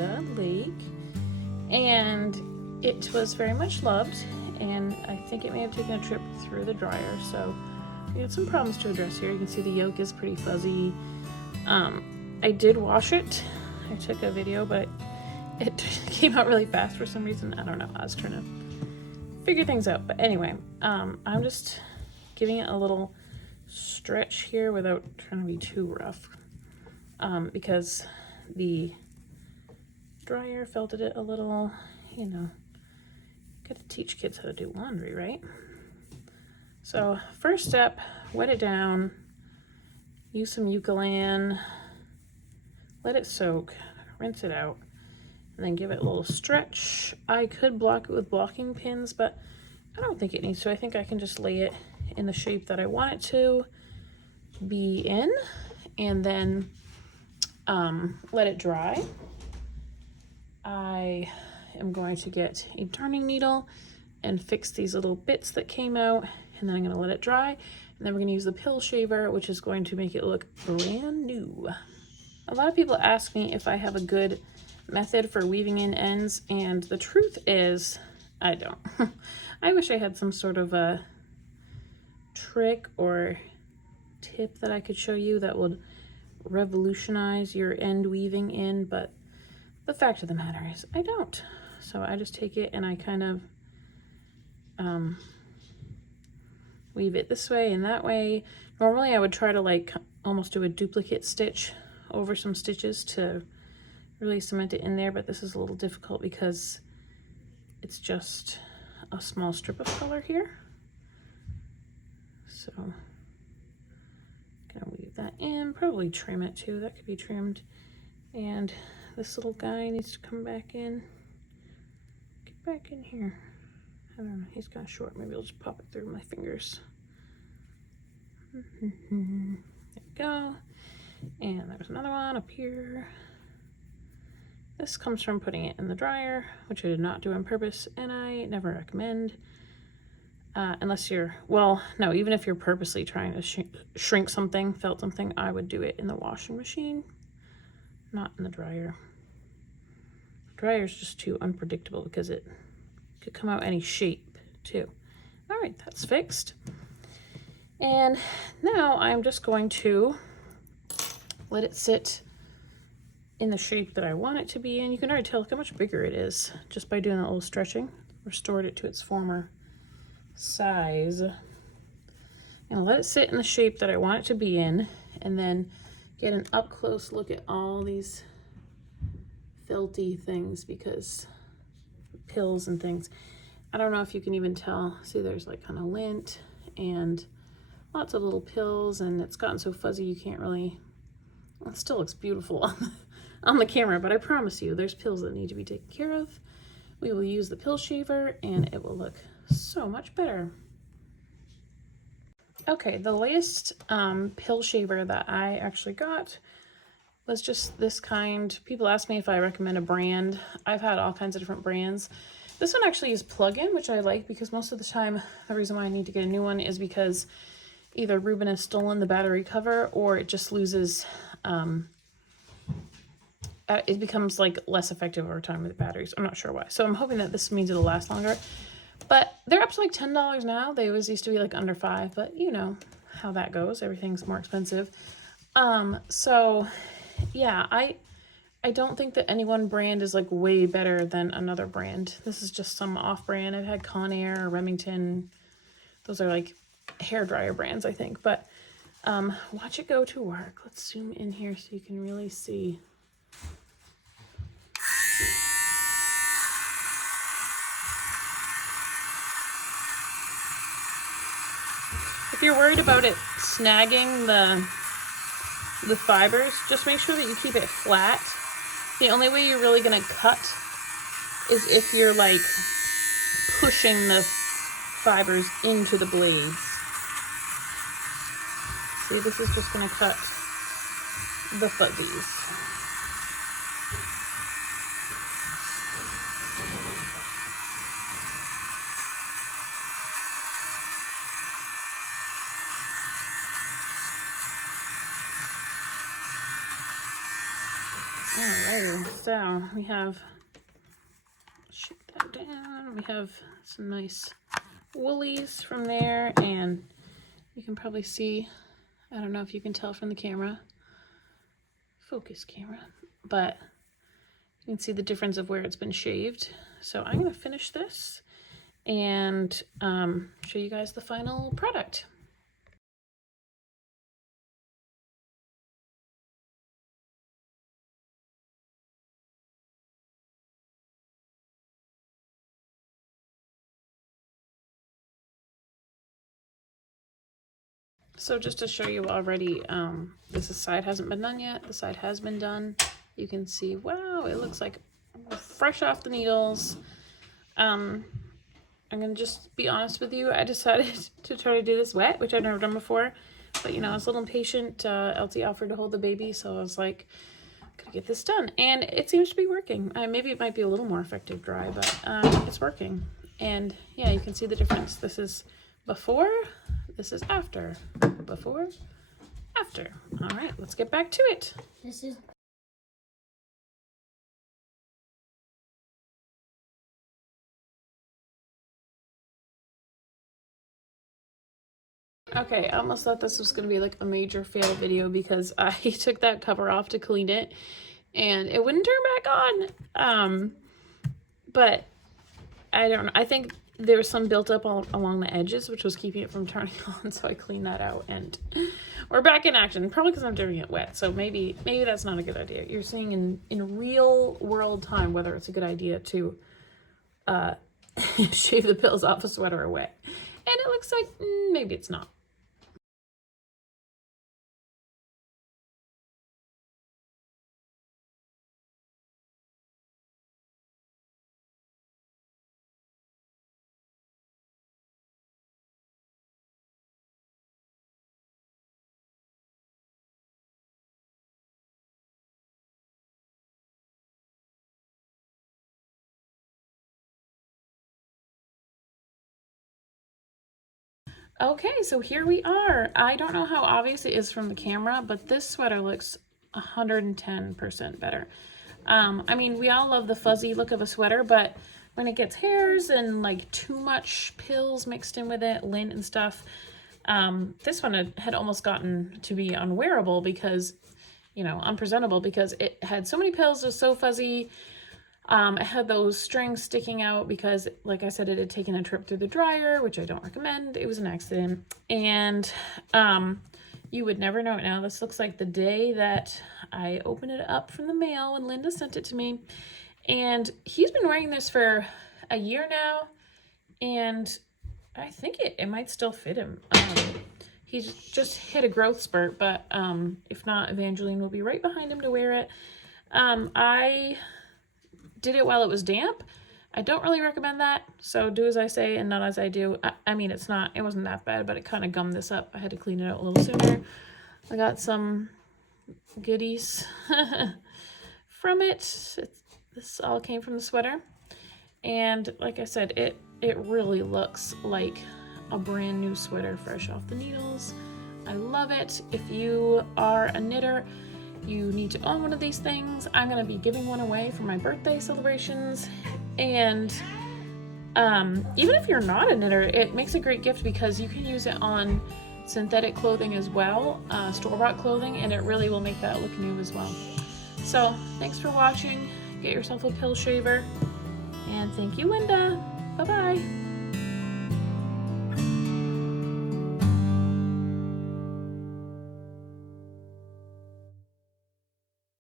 Oneida Lake, and it was very much loved, and I think it may have taken a trip through the dryer, so we got some problems to address here. You can see the yolk is pretty fuzzy. I did wash it. I took a video, but it came out really fast for some reason. I don't know. I was trying to figure things out. But anyway, I'm just giving it a little stretch here without trying to be too rough, because the dryer felted it a little. You know, gotta teach kids how to do laundry, right? So first step, wet it down, use some Eucalan, let it soak, rinse it out, and then give it a little stretch. I could block it with blocking pins, but I don't think it needs to. I think I can just lay it in the shape that I want it to be in, and then let it dry. I am going to get a darning needle and fix these little bits that came out, and then I'm going to let it dry, and then we're going to use the pill shaver, which is going to make it look brand new. A lot of people ask me if I have a good method for weaving in ends, and the truth is I don't. I wish I had some sort of a trick or tip that I could show you that would revolutionize your end weaving in, but the fact of the matter is I don't. So I just take it and I kind of weave it this way and that way. Normally I would try to like almost do a duplicate stitch over some stitches to really cement it in there, but this is a little difficult because it's just a small strip of color here. So I'm gonna weave that in, probably trim it too, that could be trimmed. And this little guy needs to come back in. Get back in here. I don't know, he's kind of short. Maybe I'll just pop it through my fingers. There we go. And there's another one up here. This comes from putting it in the dryer, which I did not do on purpose, and I never recommend. Unless you're, well, no, even if you're purposely trying to shrink something, felt something, I would do it in the washing machine, not in the dryer. The dryer is just too unpredictable because it could come out any shape too. All right, that's fixed. And now I'm just going to let it sit in the shape that I want it to be in. You can already tell look how much bigger it is just by doing a little stretching. Restored it to its former size. And let it sit in the shape that I want it to be in, and then get an up close look at all these felty things, because pills and things. I don't know if you can even tell. See, there's like kind of lint and lots of little pills, and it's gotten so fuzzy you can't really, well, it still looks beautiful on the camera, but I promise you there's pills that need to be taken care of. We will use the pill shaver and it will look so much better. Okay, the latest pill shaver that I actually got was just this kind. People ask me if I recommend a brand. I've had all kinds of different brands. This one actually is plug-in, which I like, because most of the time the reason why I need to get a new one is because either Reuben has stolen the battery cover, or it just loses, it becomes like less effective over time with the batteries. I'm not sure why. So I'm hoping that this means it'll last longer. But they're up to like $10 now. They always used to be like under $5, but you know how that goes. Everything's more expensive. So yeah, I don't think that any one brand is like way better than another brand. This is just some off-brand. I've had Conair or Remington. Those are like hair dryer brands, I think. But watch it go to work. Let's zoom in here so you can really see. If you're worried about it snagging the fibers, just make sure that you keep it flat. The only way you're really gonna cut is if you're like pushing the fibers into the blades. See, this is just gonna cut the fuzzies. Alrighty. So we have, shoot that down, we have some nice woolies from there, and you can probably see, I don't know if you can tell from the camera, focus camera, but you can see the difference of where it's been shaved. So I'm going to finish this and show you guys the final product. So just to show you already, this side hasn't been done yet. The side has been done. You can see, wow, it looks like fresh off the needles. I'm gonna just be honest with you. I decided to try to do this wet, which I've never done before. But you know, I was a little impatient. LT offered to hold the baby, so I was like, gotta get this done. And it seems to be working. Maybe it might be a little more effective dry, but it's working. And yeah, you can see the difference. This is before, this is after. Before, after. All right, let's get back to it. This is Okay, I almost thought this was going to be like a major fail video because I took that cover off to clean it and it wouldn't turn back on. But I don't know. I think there was some built up all along the edges, which was keeping it from turning on. So I cleaned that out and we're back in action. Probably because I'm doing it wet. So maybe that's not a good idea. You're seeing in real world time whether it's a good idea to shave the pills off a sweater or wet. And it looks like maybe it's not. Okay, so here we are. I don't know how obvious it is from the camera, but this sweater looks 110% better. I mean, we all love the fuzzy look of a sweater, but when it gets hairs and like too much pills mixed in with it, lint and stuff, this one had almost gotten to be unwearable because, you know, unpresentable because it had so many pills, it was so fuzzy. It had those strings sticking out because, like I said, it had taken a trip through the dryer, which I don't recommend. It was an accident. And you would never know it now. This looks like the day that I opened it up from the mail when Linda sent it to me. And he's been wearing this for a year now. And I think it might still fit him. He's just hit a growth spurt, but if not, Evangeline will be right behind him to wear it. I did it while it was damp. I don't really recommend that, so do as I say and not as I do. I mean, it wasn't that bad, but it kind of gummed this up. I had to clean it out a little sooner. I got some goodies from it. This all came from the sweater. And like I said, it really looks like a brand new sweater fresh off the needles. I love it. If you are a knitter, you need to own one of these things. I'm going to be giving one away for my birthday celebrations. And even if you're not a knitter, it makes a great gift because you can use it on synthetic clothing as well, store-bought clothing, and it really will make that look new as well. So thanks for watching. Get yourself a pill shaver. And thank you, Linda. Bye-bye.